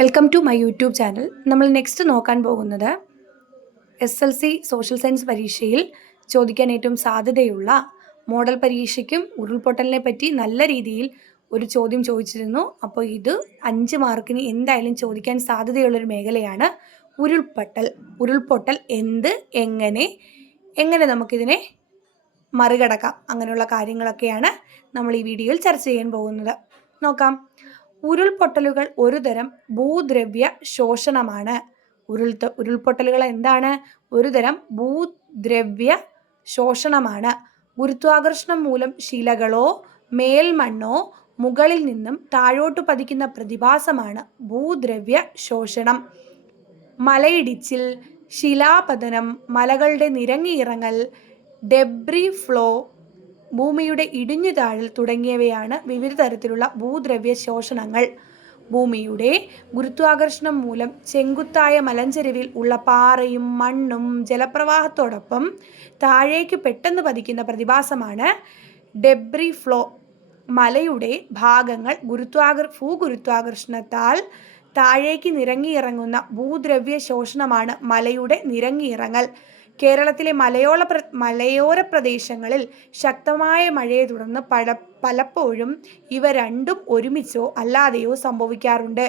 Welcome to my YouTube channel. നമ്മൾ next നോക്കാൻ പോകുന്നത് SLC സോഷ്യൽ സയൻസ് പരീക്ഷയിൽ ചോദിക്കാൻ ഏറ്റവും സാധ്യതയുള്ള മോഡൽ പരീക്ഷയ്ക്കും ഉരുൾപൊട്ടലിനെ പറ്റി നല്ല രീതിയിൽ ഒരു ചോദ്യം ചോദിച്ചിരുന്നു. അപ്പോൾ ഇത് 5 മാർക്കിന് എന്തായാലും ചോദിക്കാൻ സാധ്യതയുള്ളൊരു മേഖലയാണ് ഉരുൾപൊട്ടൽ എന്ത്, എങ്ങനെ നമുക്കിതിനെ മറികടക്കാം, അങ്ങനെയുള്ള കാര്യങ്ങളൊക്കെയാണ് നമ്മൾ ഈ വീഡിയോയിൽ ചർച്ച ചെയ്യാൻ പോകുന്നത്. നോക്കാം. ഉരുൾപൊട്ടലുകൾ ഒരുതരം ഭൂദ്രവ്യ ശോഷണമാണ്. ഉരുൾപൊട്ടലുകൾ എന്താണ്? ഒരുതരം ഭൂദ്രവ്യ ശോഷണമാണ്. ഗുരുത്വാകർഷണം മൂലം ശിലകളോ മേൽമണ്ണോ മുകളിൽ നിന്നും താഴോട്ട് പതിക്കുന്ന പ്രതിഭാസമാണ് ഭൂദ്രവ്യ ശോഷണം. മലയിടിച്ചിൽ, ശിലാപതനം, മലകളുടെ നിരങ്ങിയിറങ്ങൽ, ഡെബ്രി ഫ്ലോ, ഭൂമിയുടെ ഇടിഞ്ഞുതാഴൽ തുടങ്ങിയവയാണ് വിവിധ തരത്തിലുള്ള ഭൂദ്രവ്യ ശോഷണങ്ങൾ. ഭൂമിയുടെ ഗുരുത്വാകർഷണം മൂലം ചെങ്കുത്തായ മലഞ്ചെരിവിൽ ഉള്ള പാറയും മണ്ണും ജലപ്രവാഹത്തോടൊപ്പം താഴേക്ക് പെട്ടെന്ന് പതിക്കുന്ന പ്രതിഭാസമാണ് ഡെബ്രി ഫ്ലോ. മലയുടെ ഭാഗങ്ങൾ ഭൂഗുരുത്വാകർഷണത്താൽ താഴേക്ക് നിരങ്ങിയിറങ്ങുന്ന ഭൂദ്രവ്യ ശോഷണമാണ് മലയുടെ നിരങ്ങിയിറങ്ങൽ. കേരളത്തിലെ മലയോര പ്രദേശങ്ങളിൽ ശക്തമായ മഴയെ തുടർന്ന് പലപ്പോഴും ഇവ രണ്ടും ഒരുമിച്ചോ അല്ലാതെയോ സംഭവിക്കാറുണ്ട്.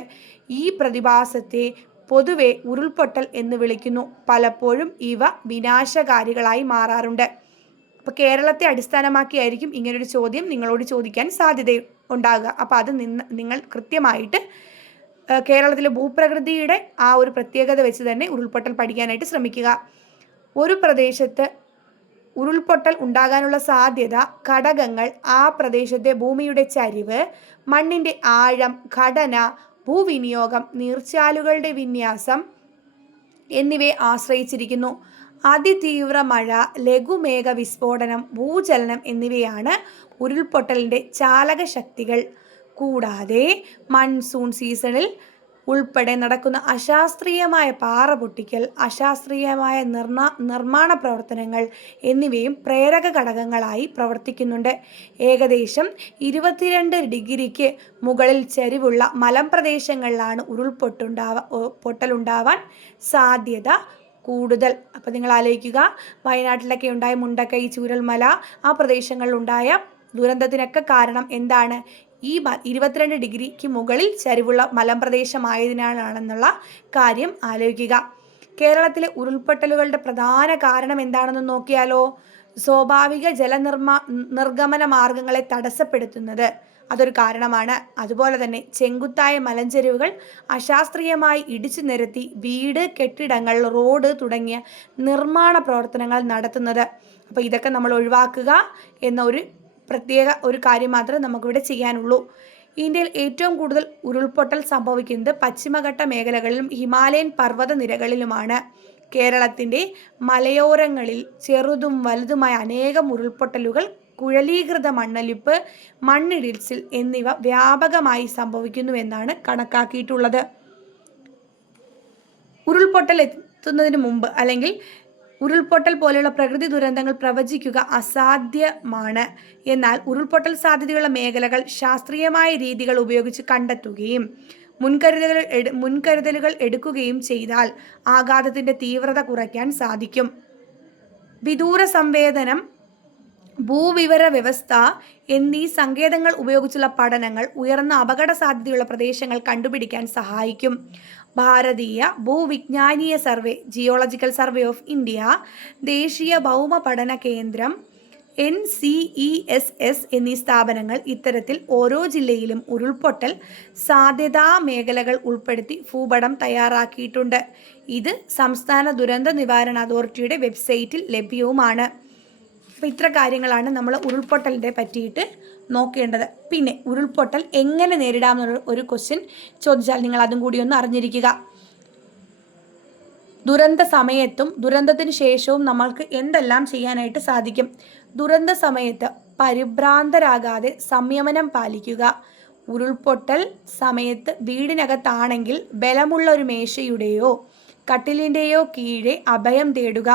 ഈ പ്രതിഭാസത്തെ പൊതുവെ ഉരുൾപൊട്ടൽ എന്ന് വിളിക്കുന്നു. പലപ്പോഴും ഇവ വിനാശകാരികളായി മാറാറുണ്ട്. അപ്പോൾ കേരളത്തെ അടിസ്ഥാനമാക്കിയായിരിക്കും ഇങ്ങനൊരു ചോദ്യം നിങ്ങളോട് ചോദിക്കാൻ സാധ്യത ഉണ്ടാകുക. അപ്പോൾ അത് നിങ്ങൾ കൃത്യമായിട്ട് കേരളത്തിലെ ഭൂപ്രകൃതിയുടെ ആ ഒരു പ്രത്യേകത വെച്ച് തന്നെ ഉരുൾപൊട്ടൽ പഠിക്കാനായിട്ട് ശ്രമിക്കുക. ഒരു പ്രദേശത്ത് ഉരുൾപൊട്ടൽ ഉണ്ടാകാനുള്ള സാധ്യത ഘടകങ്ങൾ ആ പ്രദേശത്തെ ഭൂമിയുടെ ചരിവ്, മണ്ണിൻ്റെ ആഴം, ഘടന, ഭൂവിനിയോഗം, നീർച്ചാലുകളുടെ വിന്യാസം എന്നിവയെ ആശ്രയിച്ചിരിക്കുന്നു. അതിതീവ്ര മഴ, ലഘുമേഘ വിസ്ഫോടനം, ഭൂചലനം എന്നിവയാണ് ഉരുൾപൊട്ടലിൻ്റെ ചാലക ശക്തികൾ. കൂടാതെ മൺസൂൺ സീസണിൽ ഉൾപ്പെടെ നടക്കുന്ന അശാസ്ത്രീയമായ പാറ പൊട്ടിക്കൽ, അശാസ്ത്രീയമായ നിർമ്മാണ പ്രവർത്തനങ്ങൾ എന്നിവയും പ്രേരക ഘടകങ്ങളായി പ്രവർത്തിക്കുന്നുണ്ട്. ഏകദേശം 22 ഡിഗ്രിക്ക് മുകളിൽ ചരിവുള്ള മലമ്പ്രദേശങ്ങളിലാണ് പൊട്ടലുണ്ടാവാൻ സാധ്യത കൂടുതൽ. അപ്പോൾ നിങ്ങൾ ആലോചിക്കുക, വയനാട്ടിലൊക്കെ ഉണ്ടായ മുണ്ടക്കൈ, ചൂരൽമല, ആ പ്രദേശങ്ങളിലുണ്ടായ ദുരന്തത്തിനൊക്കെ കാരണം എന്താണ്? ഈ 22 ഡിഗ്രിക്ക് മുകളിൽ ചരിവുള്ള മലമ്പ്രദേശമായതിനാലാണെന്നുള്ള കാര്യം ആലോചിക്കുക. കേരളത്തിലെ ഉരുൾപൊട്ടലുകളുടെ പ്രധാന കാരണം എന്താണെന്ന് നോക്കിയാലോ? സ്വാഭാവിക നിർഗമന മാർഗങ്ങളെ തടസ്സപ്പെടുത്തുന്നത് അതൊരു കാരണമാണ്. അതുപോലെ തന്നെ ചെങ്കുത്തായ മലഞ്ചെരിവുകൾ അശാസ്ത്രീയമായി ഇടിച്ചു നിരത്തി വീട്, കെട്ടിടങ്ങൾ, റോഡ് തുടങ്ങിയ നിർമ്മാണ പ്രവർത്തനങ്ങൾ നടത്തുന്നത്. അപ്പോൾ ഇതൊക്കെ നമ്മൾ ഒഴിവാക്കുക എന്ന പ്രത്യേക ഒരു കാര്യം മാത്രമേ നമുക്കിവിടെ ചെയ്യാനുള്ളൂ. ഇന്ത്യയിൽ ഏറ്റവും കൂടുതൽ ഉരുൾപൊട്ടൽ സംഭവിക്കുന്നത് പശ്ചിമഘട്ട മേഖലകളിലും ഹിമാലയൻ പർവ്വത നിരകളിലുമാണ്. കേരളത്തിൻ്റെ മലയോരങ്ങളിൽ ചെറുതും വലുതുമായ അനേകം ഉരുൾപൊട്ടലുകൾ, കുഴലീകൃത മണ്ണൊലിപ്പ്, മണ്ണിടിച്ചിൽ എന്നിവ വ്യാപകമായി സംഭവിക്കുന്നുവെന്നാണ് കണക്കാക്കിയിട്ടുള്ളത്. ഉരുൾപൊട്ടൽ എത്തുന്നതിന് മുമ്പ് അല്ലെങ്കിൽ ഉരുൾപൊട്ടൽ പോലെയുള്ള പ്രകൃതി ദുരന്തങ്ങൾ പ്രവചിക്കുക അസാധ്യമാണ്. എന്നാൽ ഉരുൾപൊട്ടൽ സാധ്യതയുള്ള മേഖലകൾ ശാസ്ത്രീയമായ രീതികൾ ഉപയോഗിച്ച് കണ്ടെത്തുകയും മുൻകരുതലുകൾ എടുക്കുകയും ചെയ്താൽ ആഘാതത്തിൻ്റെ തീവ്രത കുറയ്ക്കാൻ സാധിക്കും. വിദൂര സംവേദനം, ഭൂവിവര വ്യവസ്ഥ എന്നീ സങ്കേതങ്ങൾ ഉപയോഗിച്ചുള്ള പഠനങ്ങൾ ഉയർന്ന അപകട സാധ്യതയുള്ള പ്രദേശങ്ങൾ കണ്ടുപിടിക്കാൻ സഹായിക്കും. ഭാരതീയ ഭൂവിജ്ഞാനീയ survey, geological survey of India, ദേശീയ ഭൗമ പഠന കേന്ദ്രം, NCESS എന്നീ സ്ഥാപനങ്ങൾ ഇത്തരത്തിൽ ഓരോ ജില്ലയിലും ഉരുൾപൊട്ടൽ സാധ്യതാ മേഖലകൾ ഉൾപ്പെടുത്തി ഭൂപടം തയ്യാറാക്കിയിട്ടുണ്ട്. ഇത് സംസ്ഥാന ദുരന്ത നിവാരണ അതോറിറ്റിയുടെ വെബ്സൈറ്റിൽ ലഭ്യവുമാണ്. അപ്പോൾ ഇത്ര കാര്യങ്ങളാണ് നമ്മൾ ഉരുൾപൊട്ടലിനെ പറ്റിയിട്ട് നോക്കേണ്ടത്. പിന്നെ ഉരുൾപൊട്ടൽ എങ്ങനെ നേരിടാമെന്നുള്ള ഒരു ക്വസ്റ്റ്യൻ ചോദിച്ചാൽ നിങ്ങൾ അതും കൂടി ഒന്ന് അറിഞ്ഞിരിക്കുക. ദുരന്ത സമയത്തും ദുരന്തത്തിന് ശേഷവും നമ്മൾക്ക് എന്തെല്ലാം ചെയ്യാനായിട്ട് സാധിക്കും? ദുരന്ത സമയത്ത് പരിഭ്രാന്തരാകാതെ സംയമനം പാലിക്കുക. ഉരുൾപൊട്ടൽ സമയത്ത് വീടിനകത്താണെങ്കിൽ ബലമുള്ള ഒരു മേശയുടെയോ കട്ടിലിൻ്റെയോ കീഴെ അഭയം തേടുക.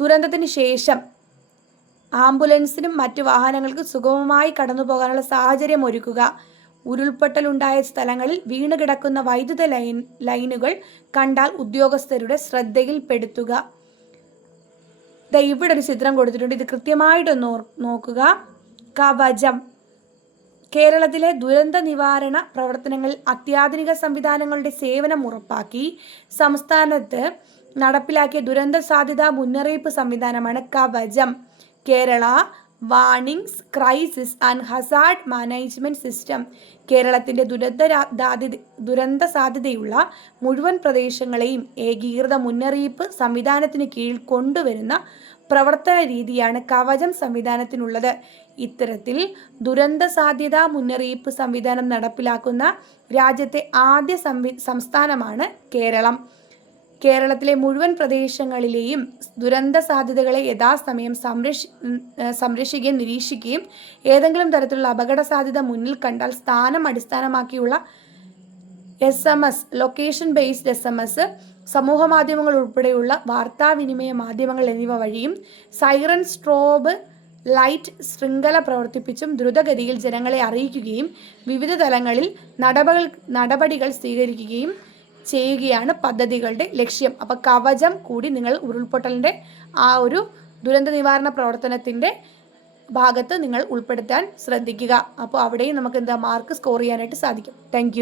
ദുരന്തത്തിന് ശേഷം ആംബുലൻസിനും മറ്റു വാഹനങ്ങൾക്ക് സുഗമമായി കടന്നു പോകാനുള്ള സാഹചര്യം ഒരുക്കുക. ഉരുൾപൊട്ടലുണ്ടായ സ്ഥലങ്ങളിൽ വീണുകിടക്കുന്ന വൈദ്യുത ലൈനുകൾ കണ്ടാൽ ഉദ്യോഗസ്ഥരുടെ ശ്രദ്ധയിൽപ്പെടുത്തുക. ഇവിടെ ഒരു ചിത്രം കൊടുത്തിട്ടുണ്ട്. ഇത് കൃത്യമായിട്ടൊന്ന് നോക്കുക. കവചം. കേരളത്തിലെ ദുരന്ത നിവാരണ പ്രവർത്തനങ്ങളിൽ അത്യാധുനിക സംവിധാനങ്ങളുടെ സേവനം ഉറപ്പാക്കി സംസ്ഥാനത്ത് നടപ്പിലാക്കിയ ദുരന്ത സാധ്യതാ മുന്നറിയിപ്പ് സംവിധാനമാണ് കവചം. Kerala warnings crisis and Hazard management system. കേരളത്തിന്റെ ദുരന്ത സാധ്യതയുള്ള മുഴുവൻ പ്രദേശങ്ങളെയും ഏകീകൃത മുന്നറിയിപ്പ് സംവിധാനത്തിന് കീഴിൽ കൊണ്ടുവരുന്ന പ്രവർത്തന രീതിയാണ് കവചം സംവിധാനത്തിനുള്ളത്. ഇത്തരത്തിൽ ദുരന്ത സാധ്യതാ മുന്നറിയിപ്പ് സംവിധാനം നടപ്പിലാക്കുന്ന രാജ്യത്തെ ആദ്യ സംസ്ഥാനമാണ് കേരളം. കേരളത്തിലെ മുഴുവൻ പ്രദേശങ്ങളിലെയും ദുരന്ത സാധ്യതകളെ യഥാസമയം സംരക്ഷിക്കുകയും നിരീക്ഷിക്കുകയും ഏതെങ്കിലും തരത്തിലുള്ള അപകട സാധ്യത മുന്നിൽ കണ്ടാൽ സ്ഥാനം അടിസ്ഥാനമാക്കിയുള്ള SMS, ലൊക്കേഷൻ ബേസ്ഡ് SMS, സമൂഹ മാധ്യമങ്ങൾ ഉൾപ്പെടെയുള്ള വാർത്താവിനിമയ മാധ്യമങ്ങൾ എന്നിവ വഴിയും സൈറൻ, സ്ട്രോബ് ലൈറ്റ് ശൃംഖല പ്രവർത്തിപ്പിച്ചും ദ്രുതഗതിയിൽ ജനങ്ങളെ അറിയിക്കുകയും വിവിധ തലങ്ങളിൽ നടപടികൾ സ്വീകരിക്കുകയും ചെയ്യുകയാണ് പദ്ധതികളുടെ ലക്ഷ്യം. അപ്പോൾ കവചം കൂടി നിങ്ങൾ ഉരുൾപൊട്ടലിൻ്റെ ആ ഒരു ദുരന്ത നിവാരണ പ്രവർത്തനത്തിൻ്റെ ഭാഗത്ത് നിങ്ങൾ ഉൾപ്പെടുത്താൻ ശ്രദ്ധിക്കുക. അപ്പോൾ അവിടെയും നമുക്ക് മാർക്ക് സ്കോർ ചെയ്യാനായിട്ട് സാധിക്കും. താങ്ക്